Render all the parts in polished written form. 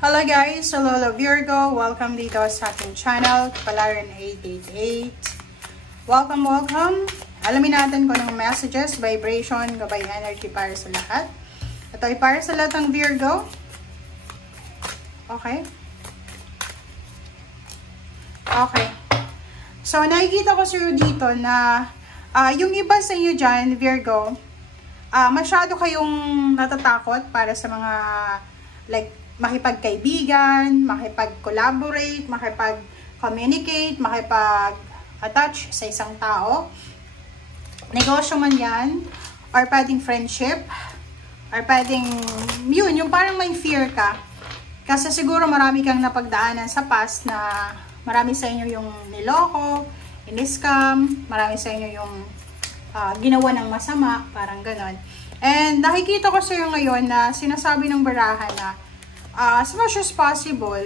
Hello guys! Hello Virgo! Welcome dito sa ating channel, Kapalaran 888. Welcome! Alamin natin kung anong messages, vibration, gabay energy para sa lahat. Ito ay para sa lahat ng Virgo. Okay. So, nakikita ko sa'yo dito na yung iba sa inyo dyan, Virgo, masyado kayong natatakot para sa mga like makipagkaibigan, makipag-collaborate, makipag-communicate, makipag-attach sa isang tao. Negosyo man yan, or pwedeng friendship, or pwedeng, yun, yung parang may fear ka. Kasi siguro marami kang napagdaanan sa past na marami sa inyo yung niloko, in-scam, marami sa inyo yung ginawa ng masama, parang ganon. And nakikita ko sa iyo ngayon na sinasabi ng barahan na as much as possible,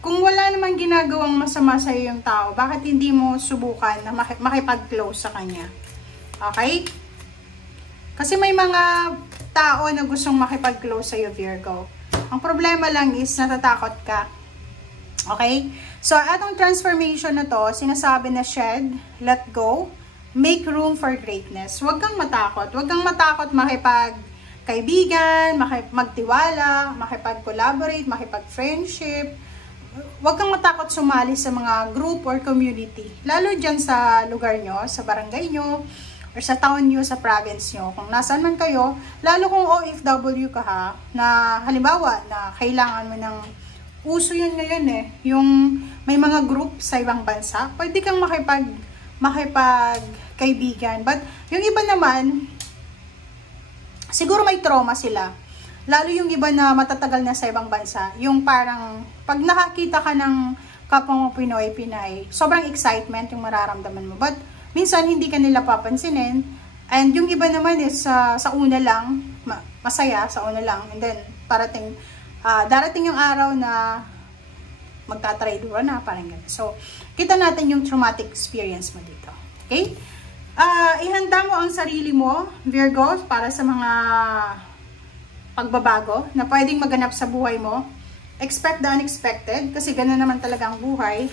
kung wala namang ginagawang masama sa iyo yung tao, bakit hindi mo subukan na makipag-close sa kanya? Okay? Kasi may mga tao na gustong makipag-close sa iyo, Virgo. Ang problema lang is natatakot ka. Okay? So, atong transformation na to, sinasabi na shed, let go, make room for greatness. Huwag kang matakot. Huwag kang matakot makipag-kaibigan, magtiwala, makipag-collaborate, makipag-friendship. Huwag kang matakot sumali sa mga group or community. Lalo dyan sa lugar nyo, sa barangay nyo, or sa town nyo, sa province nyo. Kung nasaan man kayo, lalo kung OFW ka ha, na halimbawa na kailangan mo ng uso yun ngayon yung may mga group sa ibang bansa, pwede kang makipag-kaibigan. But yung iba naman, siguro may trauma sila. Lalo yung iba na matatagal na sa ibang bansa. Yung parang, pag nakakita ka ng kapwa mo Pinoy, sobrang excitement yung mararamdaman mo. But minsan hindi ka nila papansinin. And yung iba naman is sa una lang, masaya sa una lang. And then darating yung araw na magtatraidura na, parang ganun. So, kita natin yung traumatic experience mo dito. Okay? Ihanda mo ang sarili mo, Virgo, para sa mga pagbabago na pwedeng maganap sa buhay mo. Expect the unexpected, kasi ganun naman talaga ang buhay.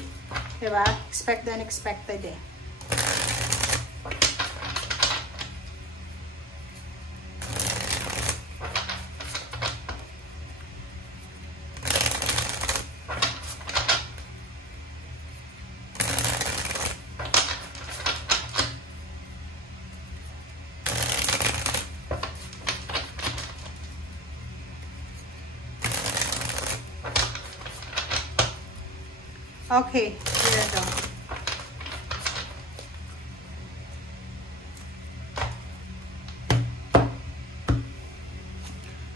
Diba? Expect the unexpected Okay, here we go.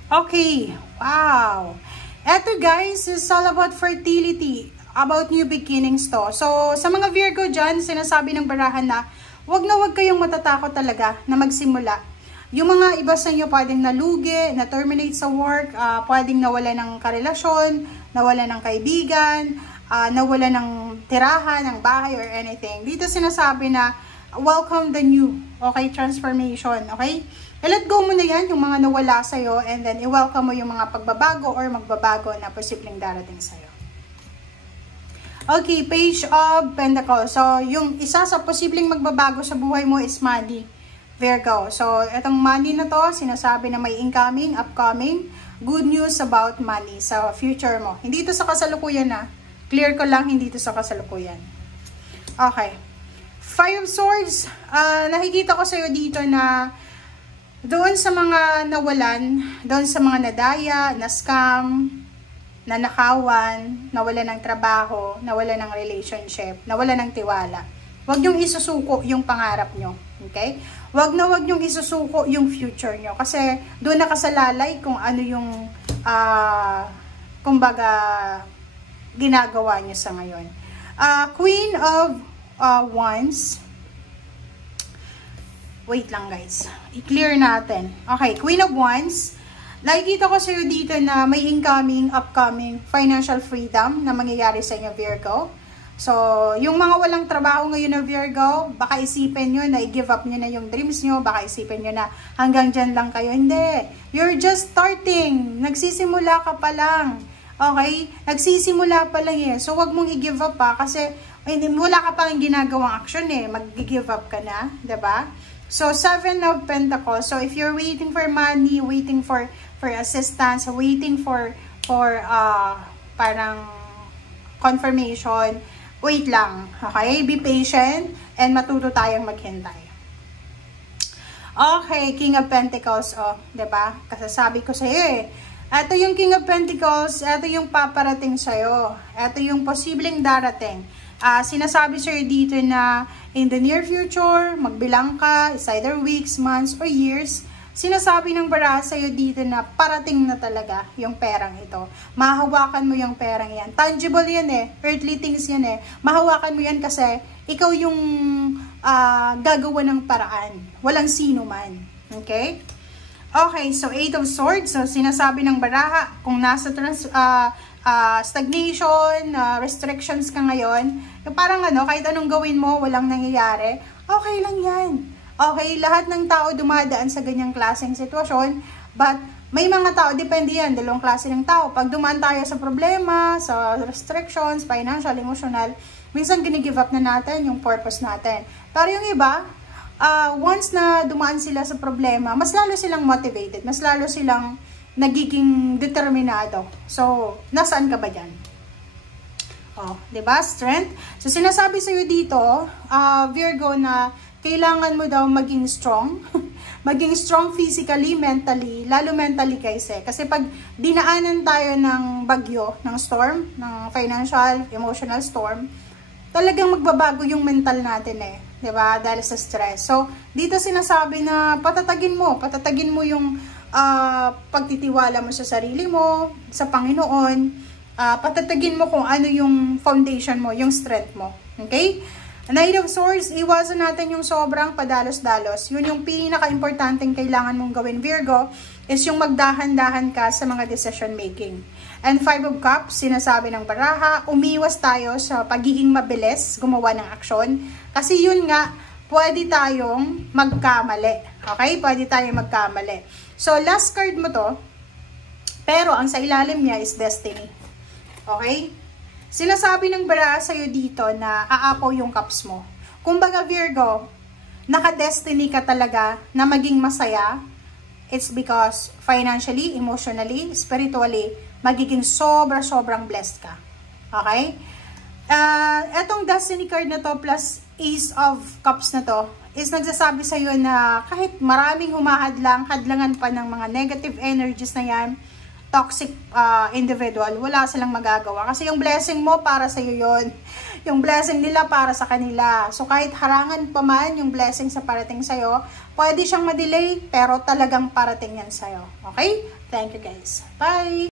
Okay, wow. Eto guys, is all about fertility, about new beginnings to. So, sa mga Virgo dyan, sinasabi ng barahan na wag kayong matatakot talaga na magsimula. Yung mga iba sa inyo pwedeng nalugi, na-terminate sa work, pwedeng nawala ng karelasyon, nawala ng kaibigan, nawala ng tirahan, ng bahay or anything. Dito sinasabi na welcome the new, okay, transformation, okay? I-let go mo na yan, yung mga nawala sa'yo, and then i-welcome mo yung mga pagbabago or magbabago na posibleng darating sa'yo. Okay, Page of Pentacles. So, yung isa sa posibleng magbabago sa buhay mo is money, Virgo. So, itong money na to, sinasabi na may incoming, upcoming, good news about money sa future mo. Hindi ito sa kasalukuyan na. Clear ko lang, hindi ito sa kasalukuyan. Okay. Five of Swords. Nakikita ko sa'yo dito na doon sa mga nawalan, doon sa mga nadaya, na-scam, nanakawan, nawala ng trabaho, nawala ng relationship, nawala ng tiwala. Huwag niyong isusuko yung pangarap nyo. Okay? Huwag niyong isusuko yung future nyo. Kasi doon nakasalalay kung ano yung, kumbaga, ginagawa niyo sa ngayon. Queen of Wands. Wait lang guys. I-clear natin. Okay, Queen of Wands. Nakikita ko sa iyo dito na may incoming, upcoming financial freedom na mangyayari sa inyo, Virgo. So, yung mga walang trabaho ngayon na Virgo, baka isipin nyo na i-give up nyo na yung dreams nyo, baka isipin nyo na hanggang dyan lang kayo. Hindi. You're just starting. Nagsisimula ka pa lang. Okay? Nagsisimula pa lang eh. So, wag mong i-give up pa kasi wala ka pang ginagawang action eh. Mag-give up ka na. Diba? So, 7 of Pentacles. So, if you're waiting for money, waiting for assistance, waiting for parang confirmation, wait lang, okay? Be patient and matuto tayong maghintay. Okay, King of Pentacles, oh, 'di ba? Kasasabi ko sa iyo eh. Ito yung King of Pentacles, ito yung paparating sa iyo. Ito yung posibleng darating. Sinasabi sa iyo dito na in the near future, magbilang ka, it's either weeks, months, or years. Sinasabi ng baraha sa'yo dito na parating na talaga yung perang ito. Mahawakan mo yung perang yan. Tangible yan eh. Earthly things yan eh. Mahawakan mo yan kasi ikaw yung gagawa ng paraan. Walang sino man. Okay? Okay, so 8 of Swords. So sinasabi ng baraha, kung nasa stagnation, restrictions ka ngayon, yung parang kahit anong gawin mo, walang nangyayari, okay lang yan. Okay, lahat ng tao dumadaan sa ganyang klaseng sitwasyon, but may mga tao, depende yan, dalawang klase ng tao. Pag dumaan tayo sa problema, sa restrictions, financial, emotional, minsan gini-give up na natin yung purpose natin. Pero yung iba, once na dumaan sila sa problema, mas lalo silang motivated, mas lalo silang nagiging determinado. So, nasaan ka ba dyan? Oh, 'di ba? Strength. So, sinasabi sa iyo dito, Virgo, na kailangan mo daw maging strong. Maging strong physically, mentally, lalo mentally kasi pag dinaanan tayo ng bagyo, ng storm, ng financial, emotional storm, talagang magbabago yung mental natin eh. 'Di ba? Dahil sa stress. So, dito sinasabi na patatagin mo yung pagtitiwala mo sa sarili mo, sa Panginoon. Patatagin mo kung ano yung foundation mo, yung strength mo. Okay? Knight of Swords, iwasan natin yung sobrang padalos-dalos. Yun yung pinaka-importanteng kailangan mong gawin, Virgo, is yung magdahan-dahan ka sa mga decision making. And 5 of Cups, sinasabi ng baraha, umiwas tayo sa pagiging mabilis, gumawa ng aksyon. Kasi yun nga, pwede tayong magkamali. Okay? Pwede tayong magkamali. So, last card mo to, pero ang sa ilalim niya is destiny. Okay? Sinasabi ng baraha sa'yo dito na aapaw yung cups mo. Kumbaga Virgo, naka-destiny ka talaga na maging masaya. It's because financially, emotionally, spiritually, magiging sobrang blessed ka. Okay? Etong destiny card na to plus Ace of Cups na to is nagsasabi sa'yo na kahit maraming hadlangan pa ng mga negative energies na yan, toxic individual, wala silang magagawa. Kasi yung blessing mo, para sa'yo yun. Yung blessing nila, para sa kanila. So, kahit harangan pa man yung blessing sa parating sa'yo, pwede siyang ma-delay, pero talagang parating yan sa'yo. Okay? Thank you guys. Bye!